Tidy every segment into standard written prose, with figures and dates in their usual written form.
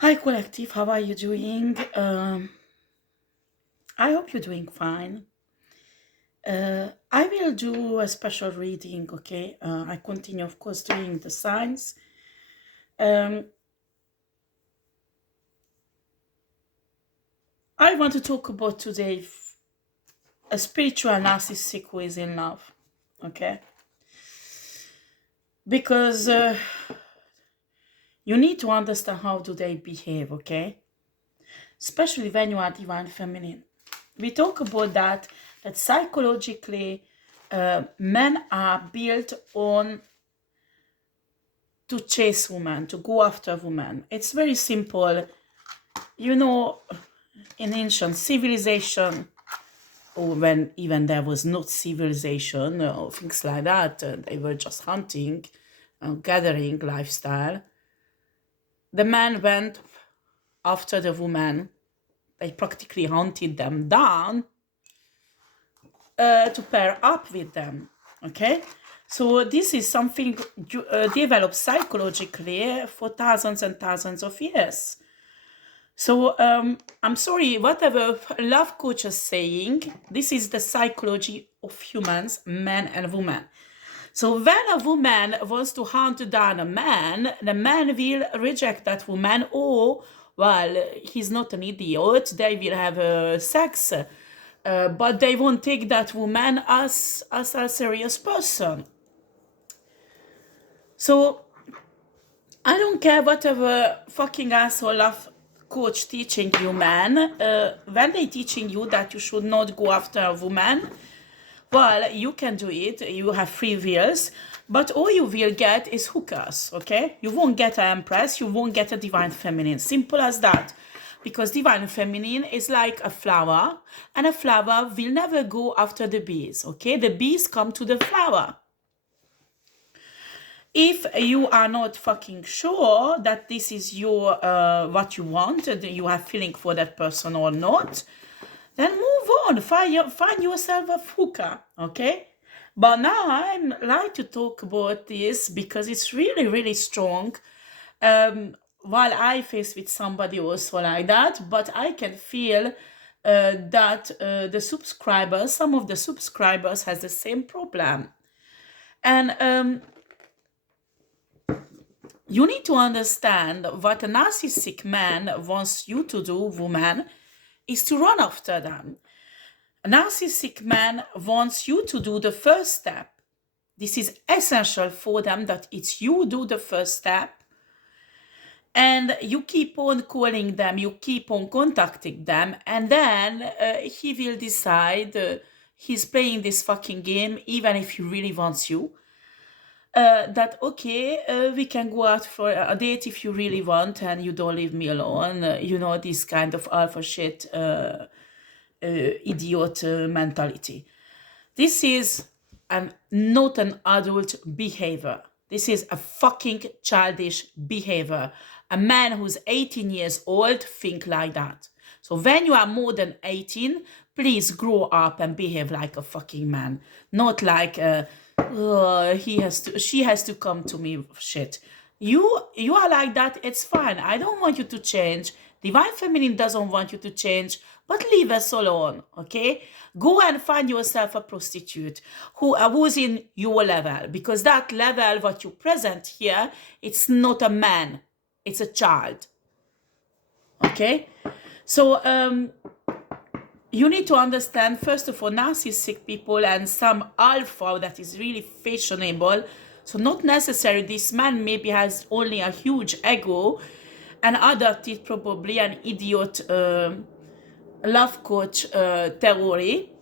Hi, collective. How are you doing? I hope you're doing fine. I will do a special reading, okay? I continue, of course, doing the signs. Um, I want to talk about today a spiritual narcissist who is in love, okay? Because you need to understand how do they behave, okay? Especially when you are divine feminine. We talk about that psychologically, men are built on to chase women, to go after women. It's very simple. You know, in ancient civilization, or when even there was not civilization or things like that, they were just hunting, gathering lifestyle. The man went after the woman. They practically hunted them down to pair up with them. Okay, so this is something developed psychologically for thousands and thousands of years. So I'm sorry, whatever love coach is saying, this is the psychology of humans, men and women. So when a woman wants to hunt down a man, the man will reject that woman, or, well, he's not an idiot, they will have sex, but they won't take that woman as a serious person. So I don't care whatever fucking asshole love coach teaching you, man. When they teaching you that you should not go after a woman, well, you can do it. You have free wills, but all you will get is hookers. Okay, you won't get an Empress. You won't get a divine feminine. Simple as that. Because divine feminine is like a flower, and a flower will never go after the bees. Okay, the bees come to the flower. If you are not fucking sure that this is your what you want, you have feeling for that person or not, then move on. Find yourself a hooker, okay? But now I'm like to talk about this because it's really, really strong. While I face with somebody also like that, but I can feel that the subscribers, some of the subscribers has the same problem. And you need to understand what a narcissistic man wants you to do, woman, is to run after them. A narcissistic man wants you to do the first step. This is essential for them that it's you do the first step. And you keep on calling them, you keep on contacting them, and then he will decide he's playing this fucking game, even if he really wants you. That okay, we can go out for a date if you really want and you don't leave me alone. This kind of alpha shit idiot mentality. This is not an adult behavior. This is a fucking childish behavior. A man who's 18 years old think like that. So when you are more than 18, please grow up and behave like a fucking man. Not like she has to come to me shit. You are like that, it's fine. I don't want you to change. Divine Feminine doesn't want you to change, but leave us alone, okay? Go and find yourself a prostitute who's in your level, because that level, what you present here, it's not a man, it's a child, okay? So you need to understand, first of all, narcissistic people and some alpha that is really fashionable. So not necessarily this man maybe has only a huge ego, and other is probably an idiot love coach theory.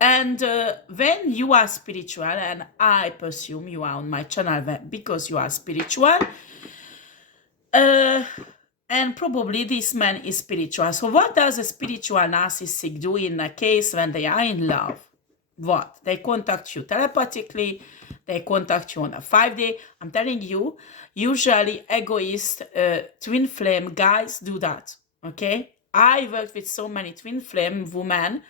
And when you are spiritual, and I presume you are on my channel because you are spiritual, and probably this man is spiritual. So what does a spiritual narcissist do in a case when they are in love? What? They contact you telepathically, they contact you on a 5-day. I'm telling you, usually egoist twin flame guys do that, okay? I worked with so many twin flame women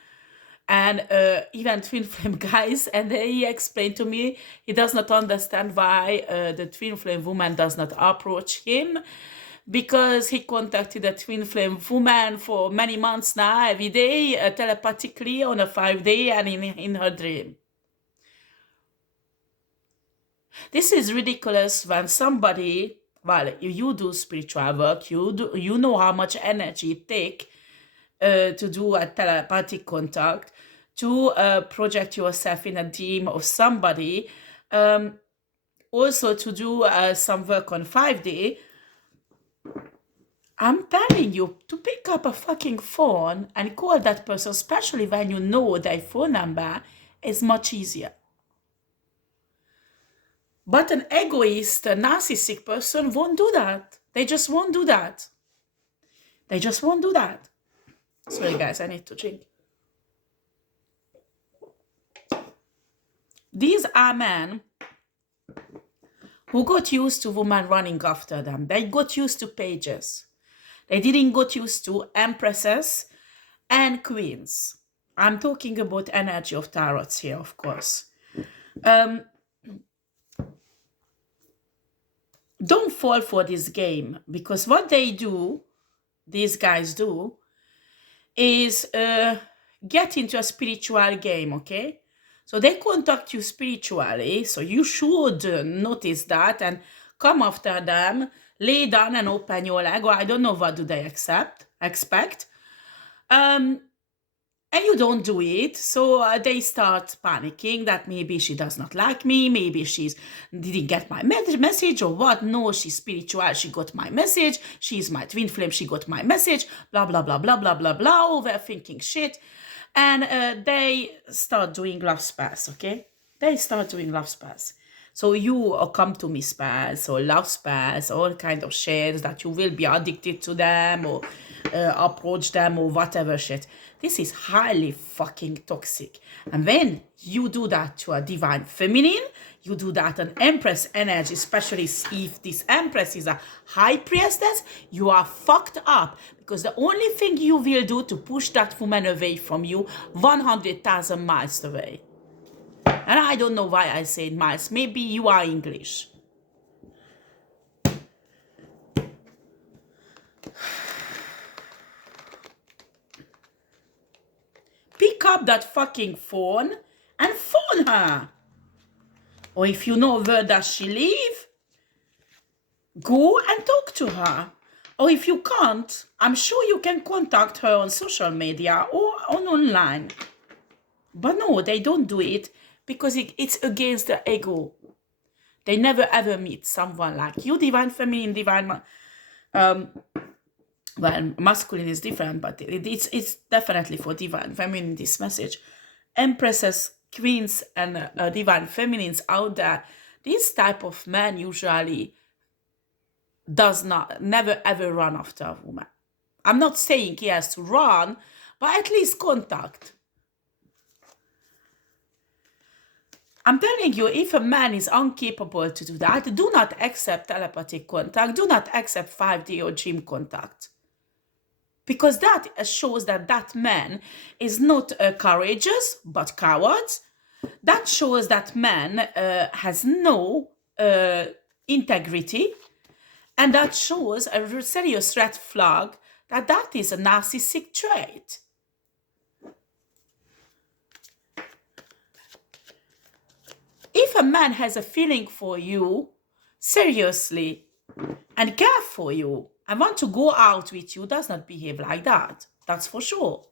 and even twin flame guys, and he explained to me he does not understand why the twin flame woman does not approach him, because he contacted a twin flame woman for many months now, every day, telepathically on a 5-day and in her dream. This is ridiculous when somebody, well, you do spiritual work, you know how much energy it takes to do a telepathic contact, to project yourself in a dream of somebody, also to do some work on 5-day. I'm telling you, to pick up a fucking phone and call that person, especially when you know their phone number, is much easier. But an egoist, a narcissistic person won't do that. They just won't do that. They just won't do that. Sorry, guys, I need to drink. These are men who got used to women running after them. They got used to pages. They didn't get used to empresses and queens. I'm talking about energy of tarots here, of course. Don't fall for this game, because what they do, these guys do, is get into a spiritual game, okay? So they contact you spiritually, so you should notice that and come after them, lay down and open your leg, or I don't know what do they expect. And you don't do it, so they start panicking that maybe she does not like me, maybe she didn't get my message or what. No, she's spiritual, she got my message, she's my twin flame, she got my message, blah, blah, blah, blah, blah, blah, blah, overthinking shit. And they start doing love spells, okay? They start doing love spells. So you come to me spells or love spells, all kind of shit that you will be addicted to them or approach them or whatever shit. This is highly fucking toxic. And when you do that to a divine feminine, you do that an empress energy, especially if this empress is a high priestess, you are fucked up. Because the only thing you will do to push that woman away from you 100,000 miles away. And I don't know why I said miles. Maybe you are English. Pick up that fucking phone and phone her. Or if you know where does she live, go and talk to her. Or if you can't, I'm sure you can contact her on social media or online. But no, they don't do it because it's against their ego. They never ever meet someone like you, divine feminine, divine... well, masculine is different, but it's definitely for divine feminine, this message. Empresses, queens, and divine feminines out there, this type of man usually never ever run after a woman. I'm not saying he has to run, but at least contact. I'm telling you, if a man is incapable to do that, do not accept telepathic contact, do not accept 5-day or dream contact. Because that shows that that man is not courageous, but coward. That shows that man has no integrity. And that shows a serious red flag that is a narcissistic trait. If a man has a feeling for you, seriously, and care for you, and want to go out with you, does not behave like that. That's for sure.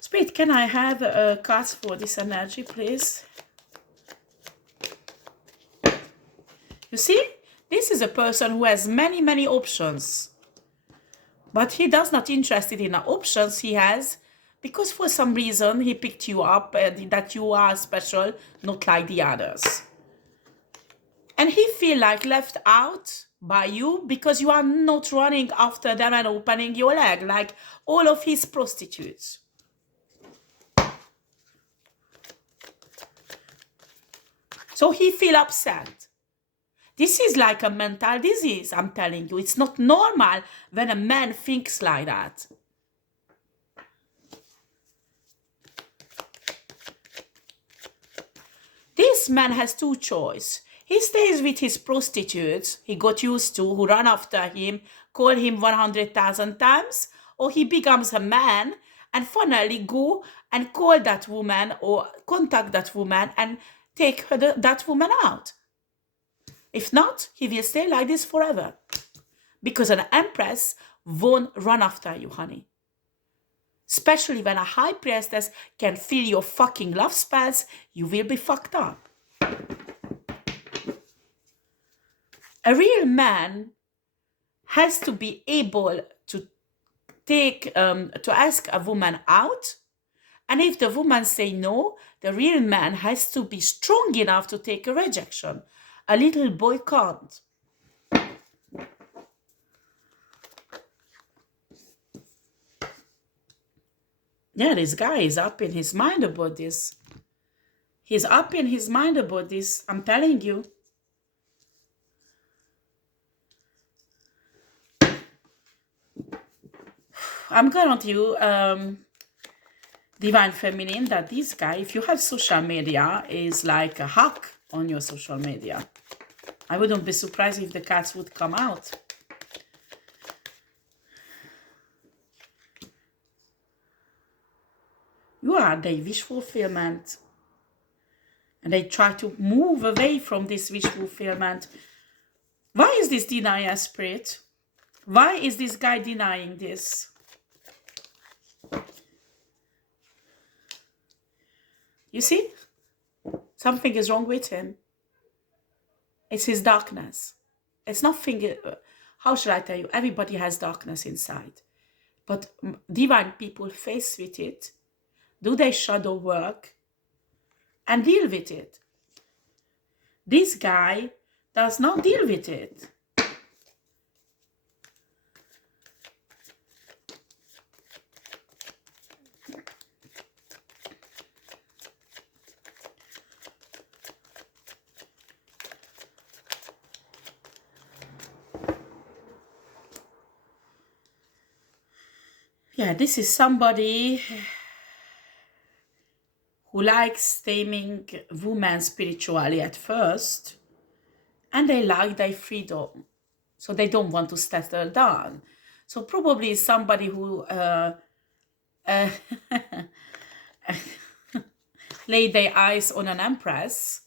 Spirit, can I have a card for this energy, please? You see, this is a person who has many, many options. But he does not interested in the options he has because for some reason he picked you up and that you are special, not like the others. And he feel like left out by you because you are not running after them and opening your leg like all of his prostitutes. So he feel upset. This is like a mental disease, I'm telling you. It's not normal when a man thinks like that. This man has two choices. He stays with his prostitutes he got used to, who run after him, call him 100,000 times, or he becomes a man and finally go and call that woman or contact that woman and take that woman out. If not, he will stay like this forever. Because an empress won't run after you, honey. Especially when a high priestess can feel your fucking love spells, you will be fucked up. A real man has to be able to to ask a woman out, and if the woman say no, the real man has to be strong enough to take a rejection. A little boy can't. Yeah, this guy is up in his mind about this. He's up in his mind about this, I'm telling you. I'm guarantee you, Divine Feminine, that this guy, if you have social media, is like a hack on your social media. I wouldn't be surprised if the cats would come out. You are the wish fulfillment. And they try to move away from this wish fulfillment. Why is this denial spirit? Why is this guy denying this? You see? Something is wrong with him. It's his darkness. It's nothing, how should I tell you? Everybody has darkness inside. But divine people face with it, do their shadow work, and deal with it. This guy does not deal with it. Yeah, this is somebody who likes taming women spiritually at first, and they like their freedom, so they don't want to settle down. So probably somebody who lay their eyes on an empress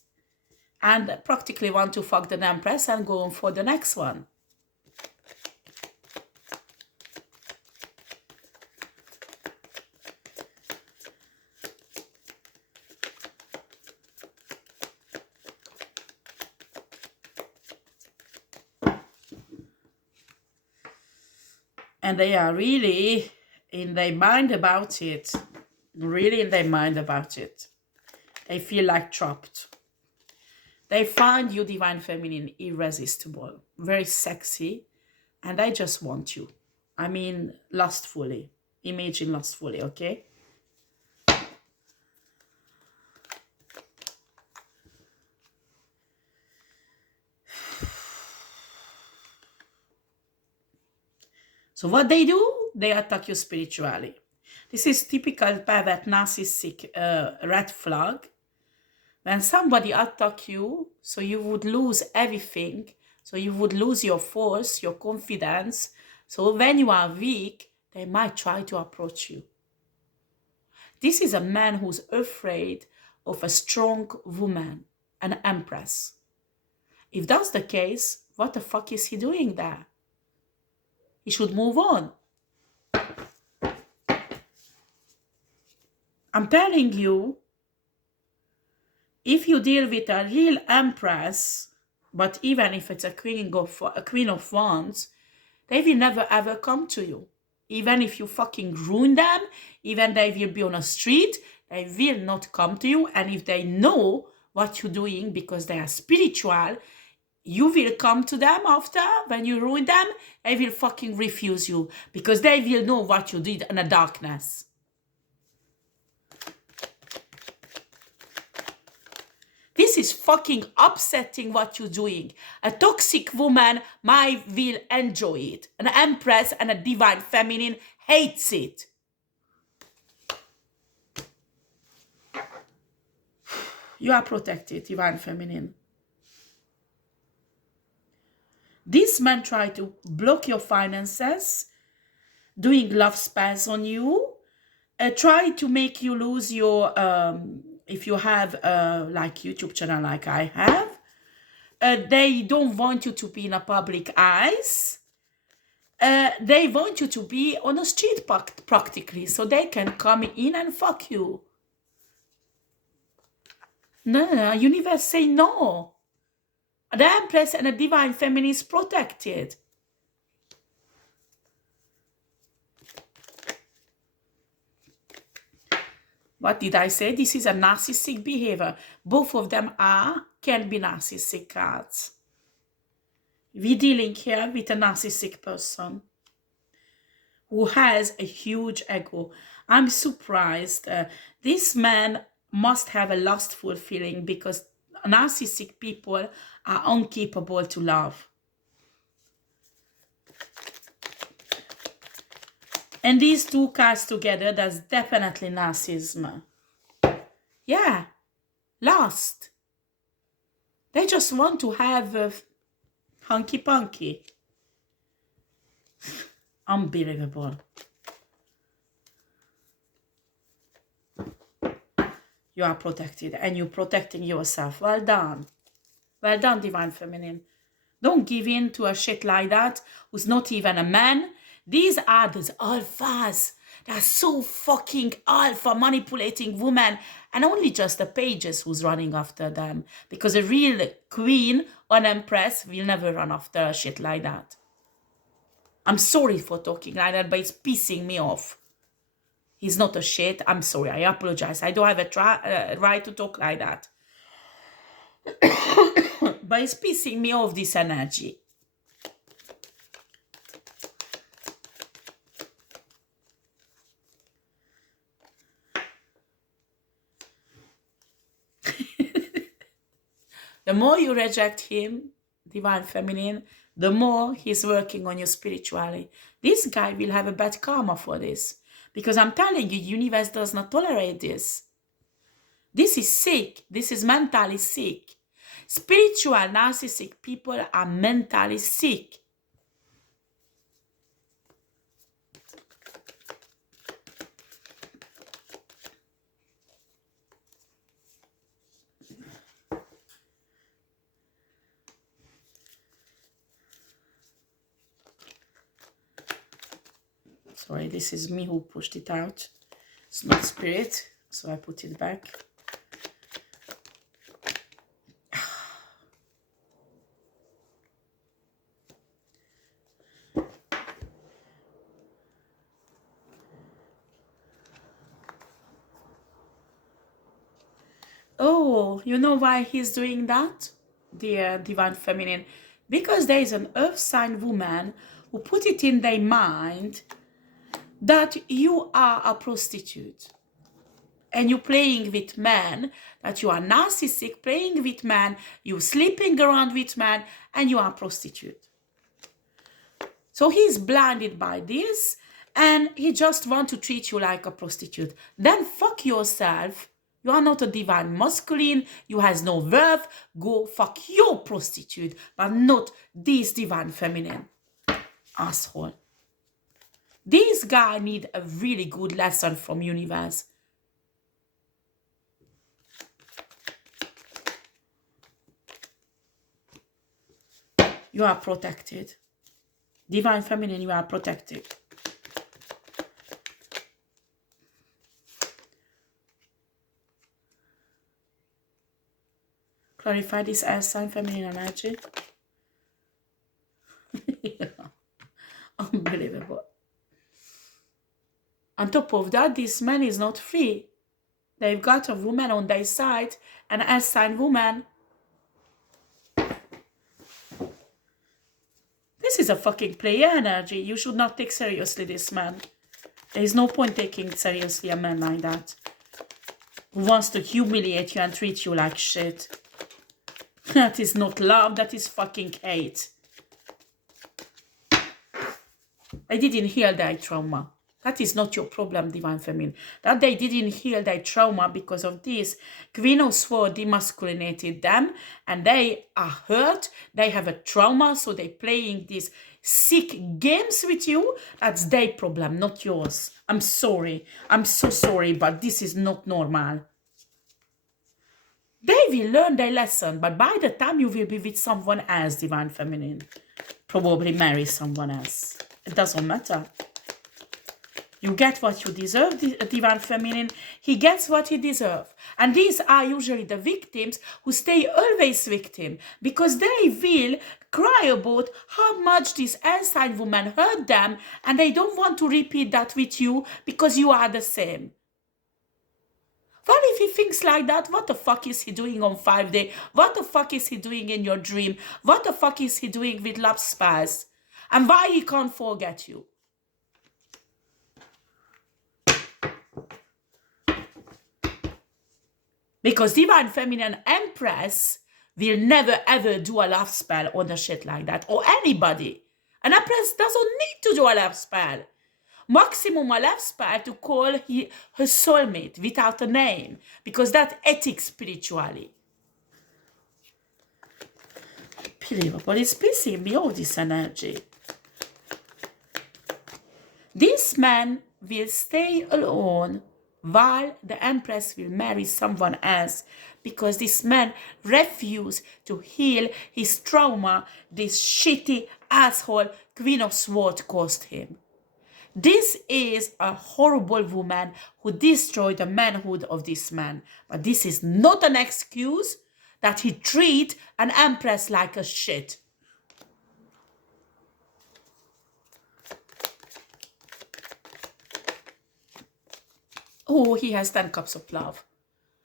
and practically want to fuck the empress and go on for the next one. And they are really in their mind about it. Really in their mind about it. They feel like trapped. They find you, Divine Feminine, irresistible, very sexy, and I just want you. I mean, lustfully. Imagine lustfully, okay? So what they do? They attack you spiritually. This is typical pervert narcissistic red flag. When somebody attack you, so you would lose everything. So you would lose your force, your confidence. So when you are weak, they might try to approach you. This is a man who's afraid of a strong woman, an empress. If that's the case, what the fuck is he doing there? He should move on. I'm telling you, if you deal with a real empress, but even if it's a queen of wands, they will never ever come to you. Even if you fucking ruin them, even they will be on a street, they will not come to you. And if they know what you're doing because they are spiritual, you will come to them after, when you ruin them, they will fucking refuse you because they will know what you did in the darkness. This is fucking upsetting what you're doing. A toxic woman might will enjoy it. An empress and a divine feminine hates it. You are protected, divine feminine. This man try to block your finances, doing love spells on you, try to make you lose your, if you have like YouTube channel like I have, they don't want you to be in a public eyes. They want you to be on the street practically, so they can come in and fuck you. No, universe say no. The Empress and the Divine Feminine is protected. What did I say? This is a narcissistic behavior. Both of them can be narcissistic cards. We're dealing here with a narcissistic person who has a huge ego. I'm surprised. This man must have a lustful feeling because narcissistic people are incapable to love. And these two cards together, that's definitely narcissism. Yeah, lust. They just want to have hunky-punky. Unbelievable. You are protected and you're protecting yourself. Well done. Well done, Divine Feminine. Don't give in to a shit like that who's not even a man. These are those alphas. They're so fucking alpha, manipulating women. And only just the pages who's running after them. Because a real queen or an empress will never run after a shit like that. I'm sorry for talking like that, but it's pissing me off. He's not a shit. I'm sorry. I apologize. I don't have a right to talk like that. But it's pissing me off, this energy. The more you reject him, Divine Feminine, the more he's working on your spirituality. This guy will have a bad karma for this. Because I'm telling you, universe does not tolerate this. This is sick. This is mentally sick. Spiritual narcissistic people are mentally sick. Sorry, this is me who pushed it out. It's not spirit, so I put it back. Oh, you know why he's doing that, dear Divine Feminine? Because there is an earth sign woman who put it in their mind that you are a prostitute and you're playing with men, that you are narcissistic, playing with men, you're sleeping around with men, and you are a prostitute. So he's blinded by this and he just wants to treat you like a prostitute. Then fuck yourself. You are not a divine masculine. You has no worth. Go fuck your prostitute, but not this Divine Feminine. Asshole. This guy need a really good lesson from universe. You are protected. Divine Feminine, you are protected. Clarify this air sign feminine energy. Yeah. Unbelievable. On top of that, this man is not free. They've got a woman on their side, an air sign woman. This is a fucking player energy. You should not take seriously this man. There is no point taking seriously a man like that, who wants to humiliate you and treat you like shit. That is not love, that is fucking hate. I didn't heal their trauma. That is not your problem, Divine Feminine. That they didn't heal their trauma because of this. Queen of Swords demasculinated them and they are hurt. They have a trauma, so they're playing these sick games with you. That's their problem, not yours. I'm sorry. I'm so sorry, but this is not normal. They will learn their lesson, but by the time you will be with someone else, Divine Feminine, probably marry someone else. It doesn't matter. You get what you deserve, Divine Feminine. He gets what he deserves. And these are usually the victims who stay always victim because they will cry about how much this air sign woman hurt them and they don't want to repeat that with you because you are the same. Well, if he thinks like that, what the fuck is he doing on 5-day? What the fuck is he doing in your dream? What the fuck is he doing with love spells? And why he can't forget you? Because Divine Feminine Empress will never ever do a love spell on a shit like that. Or anybody. An Empress doesn't need to do a love spell. Maximum a love spell to call her soulmate without a name. Because that's ethics spiritually. Unbelievable. It's pissing me off, this energy. This man will stay alone while the Empress will marry someone else because this man refused to heal his trauma this shitty asshole Queen of Swords caused him. This is a horrible woman who destroyed the manhood of this man. But this is not an excuse that he treat an Empress like a shit. Oh, he has 10 cups of love.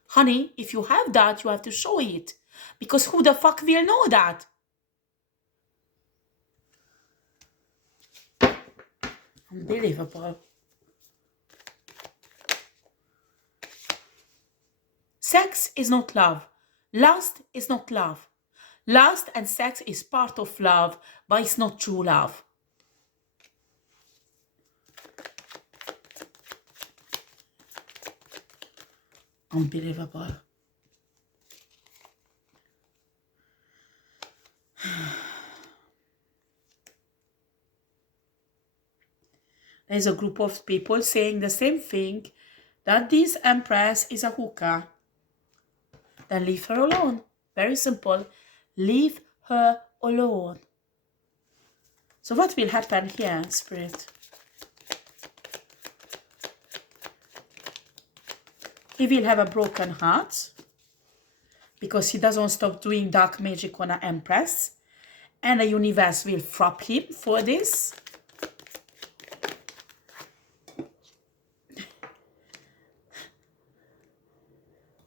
Honey, if you have that, you have to show it. Because who the fuck will know that? Unbelievable. Sex is not love. Lust is not love. Lust and sex is part of love, but it's not true love. Unbelievable. There's a group of people saying the same thing, that this Empress is a hooker. Then leave her alone. Very simple. Leave her alone. So what will happen here, Spirit? He will have a broken heart because he doesn't stop doing dark magic on an Empress. And the universe will flop him for this.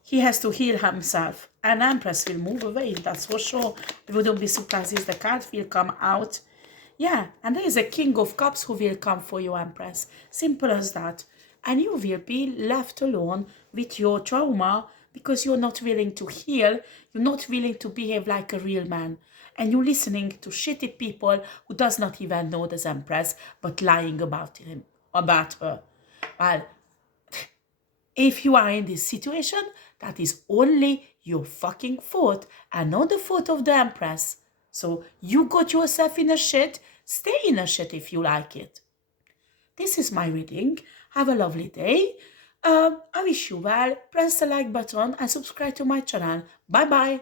He has to heal himself. And Empress will move away, that's for sure. You wouldn't be surprised if the card will come out. Yeah, and there is a King of Cups who will come for you, Empress. Simple as that. And you will be left alone with your trauma because you're not willing to heal. You're not willing to behave like a real man. And you're listening to shitty people who does not even know this Empress, but lying about him, about her. Well, if you are in this situation, that is only your fucking fault and not the fault of the Empress. So you got yourself in a shit, stay in a shit if you like it. This is my reading. Have a lovely day. I wish you well. Press the like button and subscribe to my channel. Bye bye.